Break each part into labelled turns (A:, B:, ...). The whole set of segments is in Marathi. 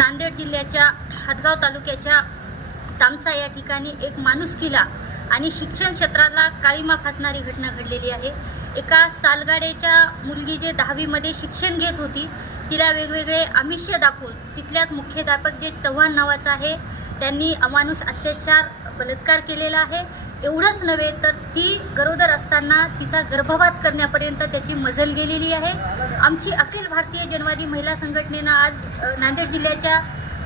A: नांदेड जिल्ह्याच्या हातगाव तालुक्याच्या तामसा या ठिकाणी एक माणूस किला आणि शिक्षण क्षेत्राला काळीमा फासणारी घटना घडलेली आहे एका सालगाडेच्या मुलगी जे दहावीमध्ये शिक्षण घेत होती तिला वेगवेगळे आमिष्य दाखवून तिथल्याच मुख्याध्यापक जे चव्हाण नावाचा आहे त्यांनी अमानुष अत्याचार बलात्कार केलेला आहे एवढंच नव्हे तर ती गरोदर असताना तिचा गर्भपात करण्यापर्यंत त्याची मजल गेलेली आहे आमची अखिल भारतीय जनवादी महिला संघटनेनं आज नांदेड जिल्ह्याच्या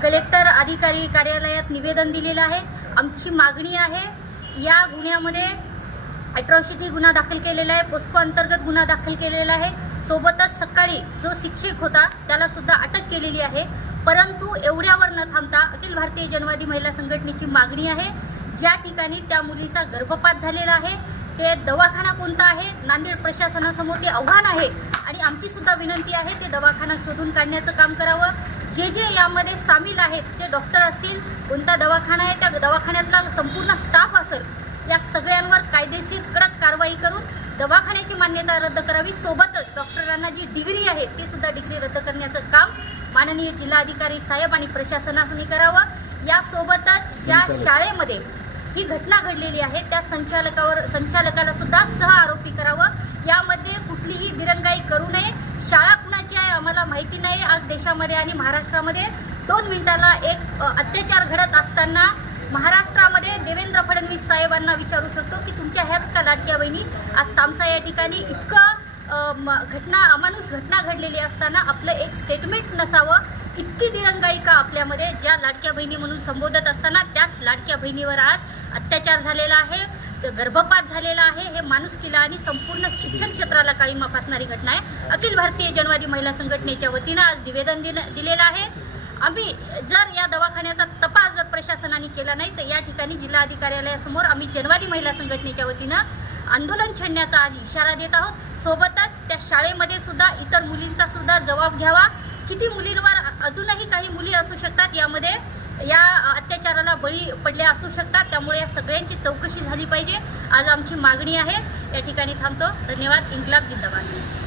A: कलेक्टर अधिकारी कार्यालयात निवेदन दिलेलं आहे आमची मागणी आहे या गुन्ह्यामध्ये ॲट्रॉसिटी गुन्हा दाखल केलेला आहे पोस्को अंतर्गत गुन्हा दाखल केलेला आहे सोबतच सकाळी जो शिक्षक होता त्याला सुद्धा अटक केलेली आहे परंतु एवढ्यावर न थांबता अखिल भारतीय जनवादी महिला संघटनेची मागणी आहे ज्या ठिकाणी त्या मुलीचा गर्भपात झालेला आहे ते दवाखाना कोणता आहे नांदेड प्रशासनासमोर ते आव्हान आहे आणि आमची सुद्धा विनंती आहे ते दवाखाना शोधून काढण्याचं काम करावं जे जे यामध्ये सामील आहेत जे डॉक्टर असतील कोणता दवाखाना आहे त्या दवाखान्यातला संपूर्ण स्टाफ असेल या सगळ्यांवर कायदेशीर कडक कारवाई करून दवाखान्याची मान्यता रद्द करावी सोबतच डॉक्टरांना जी डिग्री आहे ती सुद्धा डिग्री रद्द करण्याचं काम माननीय जिल्हाधिकारी साहेब आणि प्रशासनाने करावं यासोबतच या शाळेमध्ये ही घटना घडलेली आहे त्या संचालकावर संचालकाला सुद्धा सह आरोपी करावं यामध्ये कुठलीही दिरंगाई करू नये शाळा कुणाची आहे आम्हाला माहिती नाही आज देशामध्ये आणि महाराष्ट्रामध्ये दोन मिनिटाला एक अत्याचार घडत असताना महाराष्ट्रामध्ये देवेंद्र फडणवीस साहेबांना विचारू शकतो की तुमच्या ह्याच का लाटक्या बहिणी आज तामसा या ठिकाणी इतकं घटना अमानुष घटना घडलेली असताना आपलं एक स्टेटमेंट नसावं इतकी दिरंगाई आपल्यामध्ये ज्या लाडक्या बहिणी म्हणून संबोधत असताना त्याच लाडक्या बहिणीवर आज अत्याचार झालेला आहे गर्भपात झालेला आहे हे माणूस किला आणि संपूर्ण शिक्षण क्षेत्राला काळीमा फासणारी घटना आहे अखिल भारतीय जनवादी महिला संघटनेच्या वतीनं आज निवेदन दिलेलं आहे आम्ही जर या दवाखान्याचा तपास जर प्रशासनाने केला नाही तर या ठिकाणी जिल्हा अधिकाऱ्यालयासमोर आम्ही जनवादी महिला संघटनेच्या वतीनं आंदोलन छेडण्याचा आज इशारा देत आहोत सोबतच त्या शाळेमध्ये सुद्धा इतर मुलींचा सुद्धा जबाब घ्यावा किती मुलींवर अजूनही काही मुली असू शकतात यामध्ये या अत्याचाराला बळी पडल्या असू शकतात त्यामुळे या सगळ्यांची चौकशी झाली पाहिजे आज आमची मागणी आहे या ठिकाणी थांबतो धन्यवाद इन्कलाब जिंदाबाद